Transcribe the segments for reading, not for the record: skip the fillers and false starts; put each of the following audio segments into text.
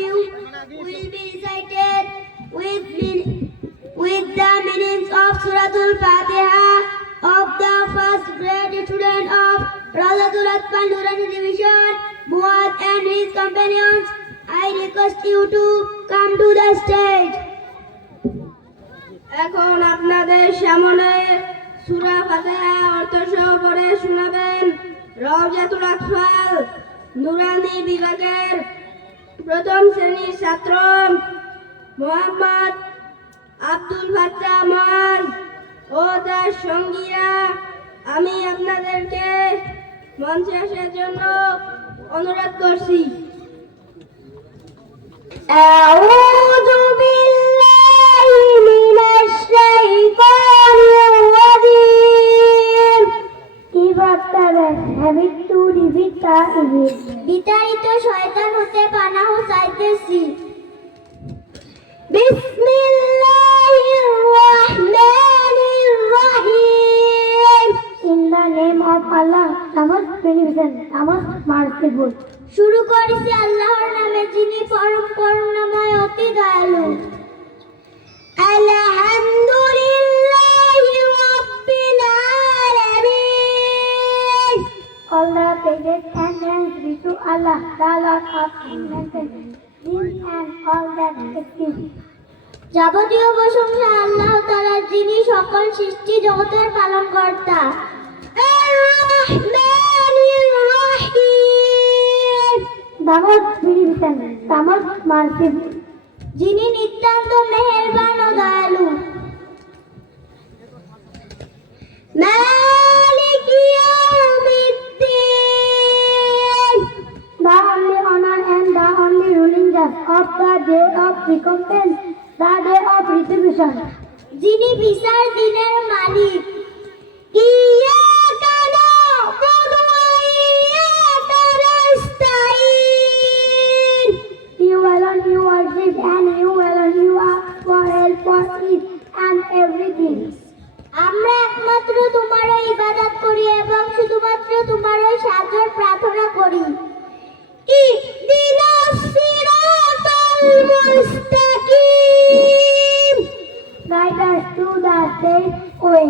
you will be recited with the meanings of Suratul Fatiha of the first grade student of Razatul Atfal Nurani Division, Muad and his companions. I request you to come to the stage. এখন আপনাদের সামনে সূরা ফাতিহা অর্থ সহ পড়ে শোনাবেন রাজাতুল আতফাল নুরানি বিভাগের প্রথম শ্রেণীর ছাত্র মোহাম্মদ আব্দুল ফাত্তাহ মাজ ও তার সঙ্গীরা। আমি আপনাদেরকে মঞ্চে আসার জন্য অনুরোধ করছি। আউযু বিল্লাহি মিনাশ শাইতানির রাজীম। বিতাড়িত শয়তান হতে পানাহ চাইতেছি। বিসমিল্লাহির রহমানির রহিম। In the name of Allah, the most beneficent, the most merciful. শুরু করেছি আল্লাহর নামে, যিনি পরম করুণাময় অতি দয়ালু। আলহামদুলিল্লাহি রাব্বিল আলামিন। All the praises and thanks be to Allah, the Lord of Omnipotent, and all that exists. যাবতীয় প্রশংসা আল্লাহ তাআলার, যিনি সকল সৃষ্টি জগতের পালনকর্তা। আর-রাহমানির রহিম। The most beneficent, the most merciful, যিনি নিতান্ত মেহেরবান ও দয়ালু। মালিকি ইয়াউমিদ্দিন। The only honor and the only ruling judge of the day of recompense, the day of retribution, যিনি বিচার দিনের মালিক। ইয়াকা না'বুদু ওয়া ইয়াকা নাস্তাঈন। You alone you worship and you alone you ask for help for each and everything. আমরা একমাত্র তোমারই ইবাদত করি এবং শুধুমাত্র তোমারই সাহায্যের প্রার্থনা করি। ইহদিনাস সিরাতাল মুস্তাকিম। Guide us to the straight way.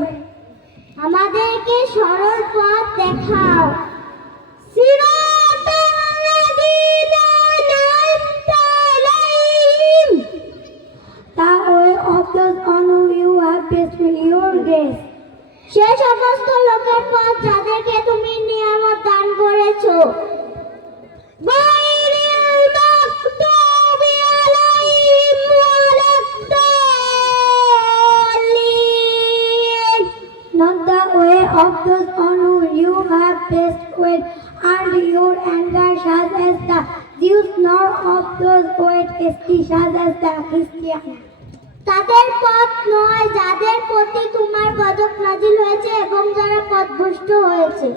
আমাদেরকে সরল পথ দেখাও। সিরাতাল্লাযীনা আন'আমতা আলাইহিম। The way of those on whom you have bestowed your grace. সে সমস্ত লোকের পথ যাদেরকে তুমি নিয়ামত দান করেছো। গায়রিল মাগদুবি আলাইহিম ওয়ালাদ-দাল্লিন। Not the way of those on whom you have bestowed and your anger such as the Jews, nor of those who hate such as the Christians. তাদের পথ নয় যাদের প্রতি তোমার গজব নাজিল হয়েছে এবং যারা পথভ্রষ্ট হয়েছে।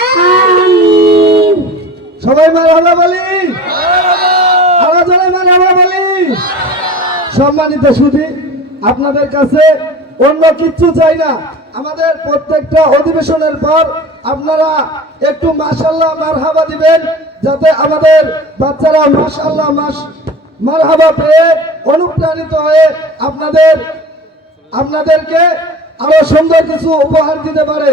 আমিন। সবাই মারহাবা বলি, আওয়াজ করে মারহাবা বলি। সম্মানিত সুধী, আপনাদের কাছে অন্য কিচ্ছু চাই না। আমাদের প্রত্যেকটা অধিবেশনের পর আপনারা একটু মাশাআল্লাহ মারহাবা দিবেন, যাতে আমাদের বাচ্চারা মাশাআল্লাহ মারহাবা পেয়ে অনুপ্রাণিত হয়ে আপনাদেরকে আরো সুন্দর কিছু উপহার দিতে পারে।